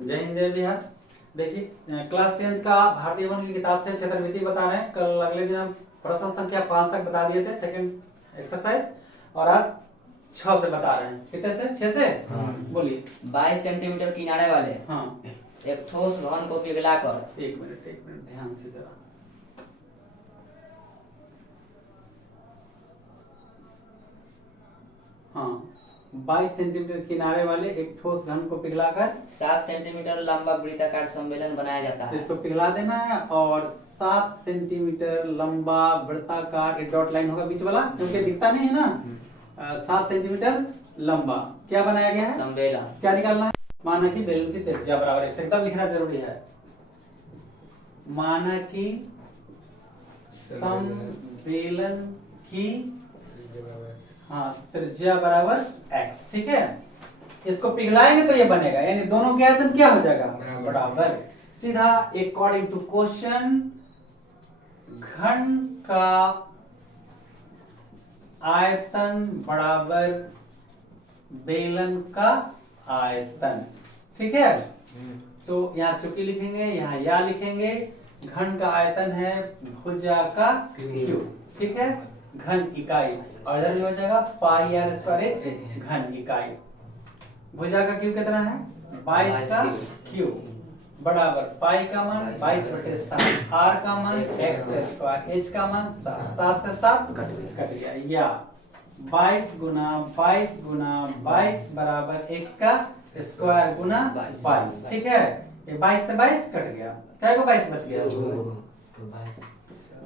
जय हिंद जय बिहार। देखिए क्लास 10 का भारतीय वन की किताब से क्षेत्रमिति बता रहे हैं। कल अगले दिन हम प्रश्न संख्या 5 तक बता दिए थे सेकंड एक्सरसाइज, और आज 6 से बता रहे हैं। कितने से? 6 से। बोलिए। 22 सेंटीमीटर किनारे वाले हाँ एक ठोस घन को पिघलाकर एक मिनट ध्यान से जरा। हाँ 22 सेंटीमीटर किनारे वाले एक ठोस घन को पिघलाकर 7 सेंटीमीटर लंबा वृत्ताकार सम्मेलन बनाया जाता तो है। इसको पिघला देना है, और 7 सेंटीमीटर लंबा वृत्ताकार एक डॉट लाइन होगा बीच वाला, क्योंकि दिखता नहीं है ना। 7 सेंटीमीटर लंबा क्या बनाया गया है? सम्मेलन। क्या निकालना है? माना कि बेलन की त्रिज्या बराबर x, एकदम लिखना जरूरी है। माना कि समबेलन की त्रिज्या बराबर x, ठीक है। इसको पिघलाएंगे तो ये बनेगा, यानी दोनों के आयतन क्या हो जाएगा? बराबर। सीधा अकॉर्डिंग टू क्वेश्चन घन का आयतन बराबर बेलन का आयतन, ठीक है। तो यहाँ चुकी लिखेंगे, यहाँ या लिखेंगे। घन का आयतन है भुजा का क्यूब, ठीक है, घन इकाई, और इधर हो जाएगा पाई आर स्क्वायर h घन इकाई। भुजा का क्यूब कितना है? 22 का क्यूब बराबर पाई का मान 22/7, आर का मान x का स्क्वायर, h का मान 7 से 7 कट गया, या 22 गुना 22 बराबर x का स्क्वायर गुना 22, ठीक है। ये 22 से 22 कट गया, क्या को 22 बच गया?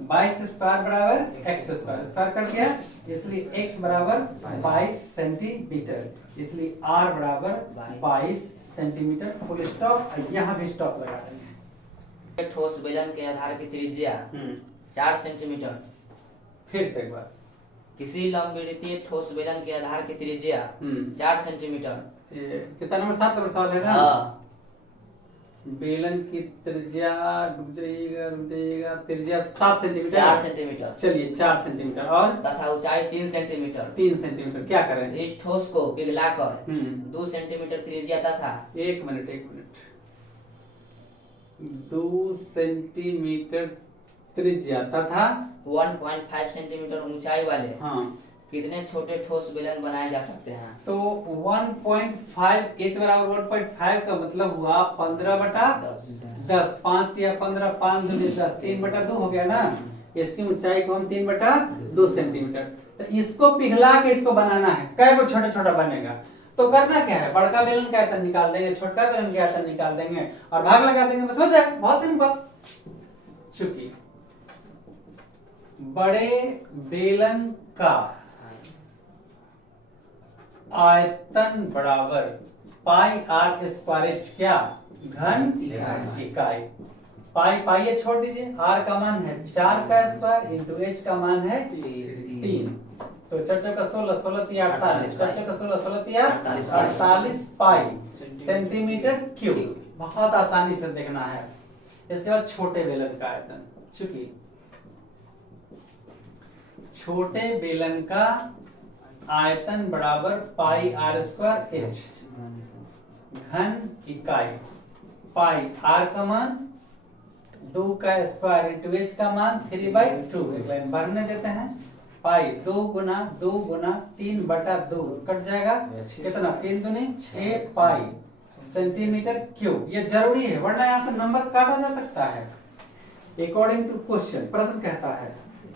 22 स्क्वायर बराबर x स्क्वायर, स्क्वायर कट गया, इसलिए x बराबर 22 सेंटीमीटर, इसलिए r बराबर 22 सेंटीमीटर। फुल स्टॉप, यहाँ भी स्टॉप लगा देंगे। एक ठोस बेलन के आधार की त्रिज्या 4 सेंटीमीटर। फिर से एक बार। किसी लंबवृत्तीय ठोस बेलन के आधार की त्रिज्या 4 सेंटीमीटर। कितना नंबर? 7 नंबर सवाल है ना। हाँ। बेलन की त्रिज्या रुक जाइएगा, त्रिज्या 7 सेंटीमीटर, 4 सेंटीमीटर। चलिए 4 सेंटीमीटर, और तथा ऊंचाई 3 सेंटीमीटर। 3 सेंटीमीटर। क्या करें? इस ठोस को पिघलाकर 2 सेंटीमीटर त्रिज्या तथा एक मिनट 2 सेंटीमीटर त्रिज्या तथा 1.5 सेंटीमीटर ऊंचाई वाले हाँ कितने छोटे ठोस बेलन बनाए जा सकते हैं? तो 1.5 h बराबर 1.5 का मतलब हुआ 15/10, 5 या 15, 5 दूनी 10, 3/2 हो गया ना। इसकी ऊंचाई को हम 3/2 सेंटीमीटर। तो इसको पिघला के इसको बनाना है, कै को छोटा छोटा बनेगा। तो करना क्या है? बड़का बेलन का आयतन निकाल देंगे, छोटा बेलन का आयतन निकाल देंगे, और भाग लगा देंगे, बस हो जाए। बहुत सिंपल। चूंकि बड़े बेलन का आयतन बराबर पाई आर स्क्वायर h, क्या? घन इकाई। पाई ये छोड़ दीजिए, आर का मान है 4 का स्क्वायर इंटू h का मान है 3। तो 4 का 16, 16 3 48, 4 का 16, 16 3 48 पाई सेंटीमीटर क्यूब। बहुत आसानी से देखना है। इसके बाद छोटे बेलन का आयतन, चूंकि छोटे बेलन का आयतन बराबर पाई आर स्क्वायर h घन इकाई। पाई आर का मान 2 का स्क्वायर इंटू h का मान 3/2, एक लाइन भरने देते हैं। पाई 2 गुना 3/2 कट जाएगा, कितना? 3 दूनी 6 पाई सेंटीमीटर क्यूब। ये जरूरी है, वरना यहाँ से नंबर काटा जा सकता है। अकॉर्डिंग टू क्वेश्चन प्रश्न कहता है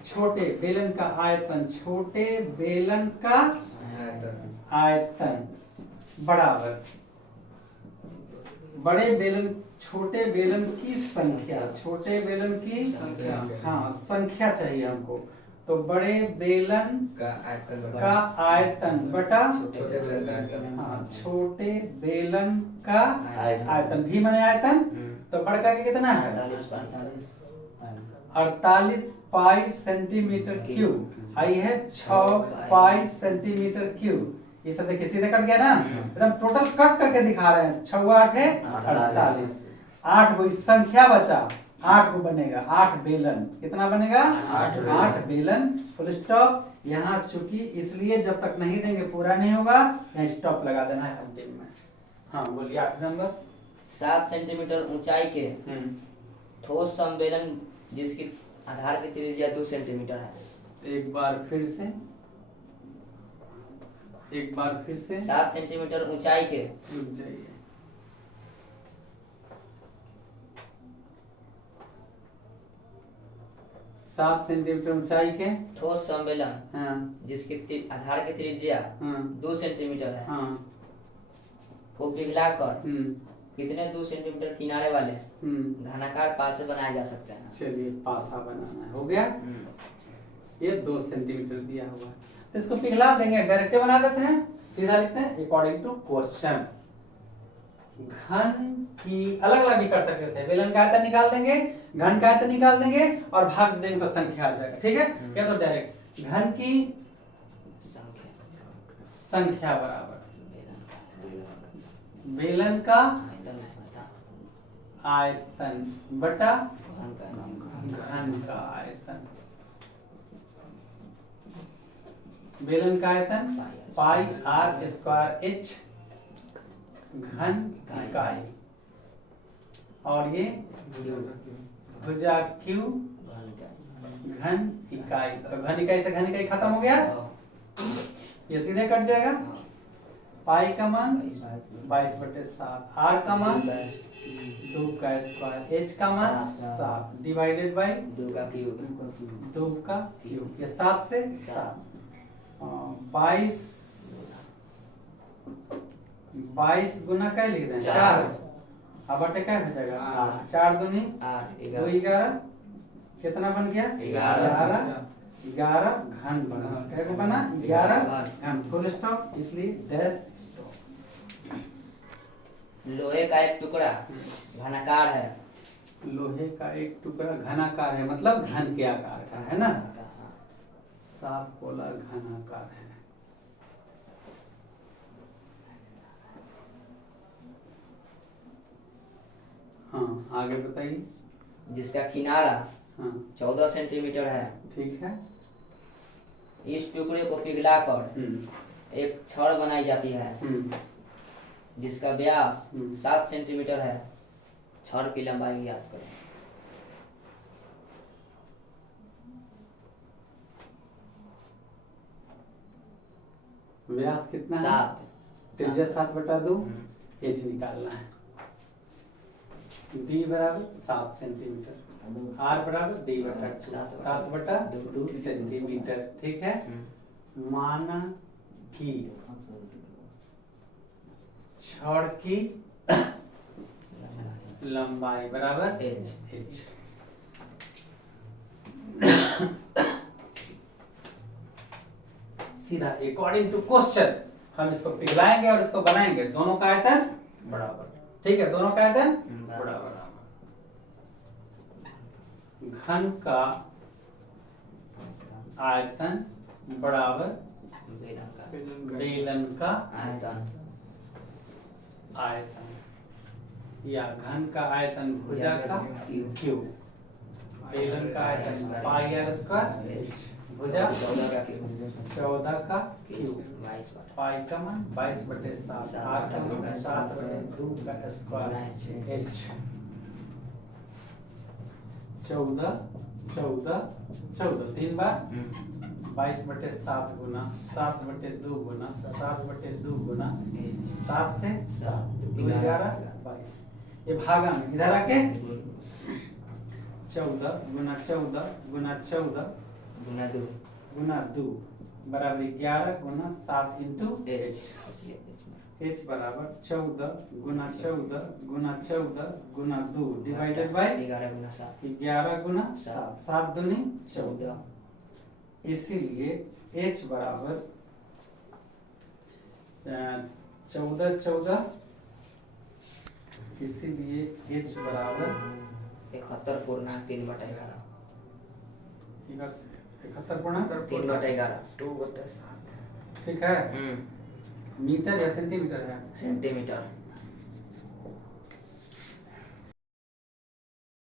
छोटे बेलन का आयतन, छोटे बेलन का आयतन बराबर बड़े बेलन, छोटे बेलन की संख्या, छोटे बेलन की हाँ संख्या चाहिए हमको। तो बड़े बेलन का आयतन बटा हाँ छोटे बेलन का आयतन, भी माने आयतन। तो बड़का के कितना है? 48 पाई सेंटीमीटर क्यूब। आई है 6 पाई सेंटीमीटर क्यूब। ये सब देखिए सीधे कट गया ना, एकदम टोटल कट करके दिखा रहे हैं। 6 8 है 48, 8 को संख्या बचा, 8 को बनेगा 8 बेलन। कितना बनेगा? 8 बेलन। Full stop. यहाँ चूंकि इसलिए जब तक नहीं देंगे पूरा नहीं होगा, यहाँ स्टॉप लगा देना है अंतिम में। हाँ बोलिए 8 नंबर। 7 सेंटीमीटर ऊंचाई के हम्म, ठोस सम्मेलन जिसकी आधार की त्रिज्या 2 सेंटीमीटर है। एक बार फिर से 7 सेंटीमीटर ऊंचाई के रुक जाइए। 7 सेंटीमीटर ऊंचाई के ठोस सम्मेलन हाँ जिसकी आधार की त्रिज्या हाँ 2 सेंटीमीटर है हाँ को पिघलाकर हम्म कितने 2 सेंटीमीटर किनारे वाले हम्म घनाकार पासे बनाए जा सकते हैं। चलिए पासा बनाना है, हो गया। ये 2 सेंटीमीटर दिया हुआ है, तो इसको पिघला देंगे, डायरेक्ट बना देते हैं, सीधा लिखते हैं अकॉर्डिंग टू क्वेश्चन। घन की अलग अलग भी कर सकते थे, बेलन का आयतन निकाल देंगे, घन का आयतन निकाल देंगे और भाग देंगे तो संख्या आ जाएगा, ठीक है। या तो डायरेक्ट घन की संख्या बराबर बेलन का आयतन बटा घन का आयतन। बेलन का आयतन पाई आर स्क्वायर एच घन इकाई और ये भुजा क्यू घन इकाई। तो घन इकाई से घन इकाई खत्म हो गया, ये सीधे कट जाएगा। पाई का मान 22/7, आर का मान 2 का स्क्वायर, एच का मान 7 डिवाइडेड बाई 2 का क्यूब। ये 7 से 22 गुना क्या लिख दें 4, अब बटे क्या हो जाएगा 4 दूनी 2 11, कितना बन गया 11 घन बना, क्या को बना 11 घन, फुल स्टॉप, इसलिए डैश स्टॉप। लोहे का एक टुकड़ा घनाकार है। लोहे का एक टुकड़ा घनाकार है, मतलब घन के आकार का है ना, साफ बोला घनाकार है। हाँ आगे बताइए। जिसका किनारा हाँ 14 सेंटीमीटर है। ठीक है। इस टुकड़े को पिघलाकर एक छड़ बनाई जाती है जिसका व्यास 7 सेंटीमीटर है। छड़ की लंबाई याद करें। व्यास कितना है 7, त्रिज्या 7/2, एच निकालना है। डी बराबर 7 सेंटीमीटर, आर बराबर डी बटा 7/2 सेंटीमीटर, ठीक है। माना कि छड़ की लंबाई बराबर एच। सीधा अकॉर्डिंग टू क्वेश्चन हम इसको पिघलाएंगे और इसको बनाएंगे, दोनों का आयतन बराबर, ठीक है, दोनों का आयतन बराबर। घन का आयतन बराबर बेलन का आयतन या घन का आयतन भुजा का क्यू। बेलन का आयतन पाई आर स्क्वायर, भुजा 14 का क्यूब, पाई का मान 22/7, आर का मान 7/2 का स्क्वायर, एच 14 तीन बार 22/7 गुना 7/2 गुना 7/2 गुना 7 से 7 2 11 22। ये भागा में इधर आके 14 गुना 14 गुना 14 गुना 2 बराबर 11 गुना 7 इंटू एच। एच बराबर 14 गुना 14 गुना 14 गुना 2 डिवाइडेड बाय 11 गुना 7, 7 दूनी 14। इसीलिए एच बराबर 14, इसीलिए एच बराबर 71.3/11, 71.3/11, 2/7, ठीक है। मीटर या सेंटीमीटर है सेंटीमीटर।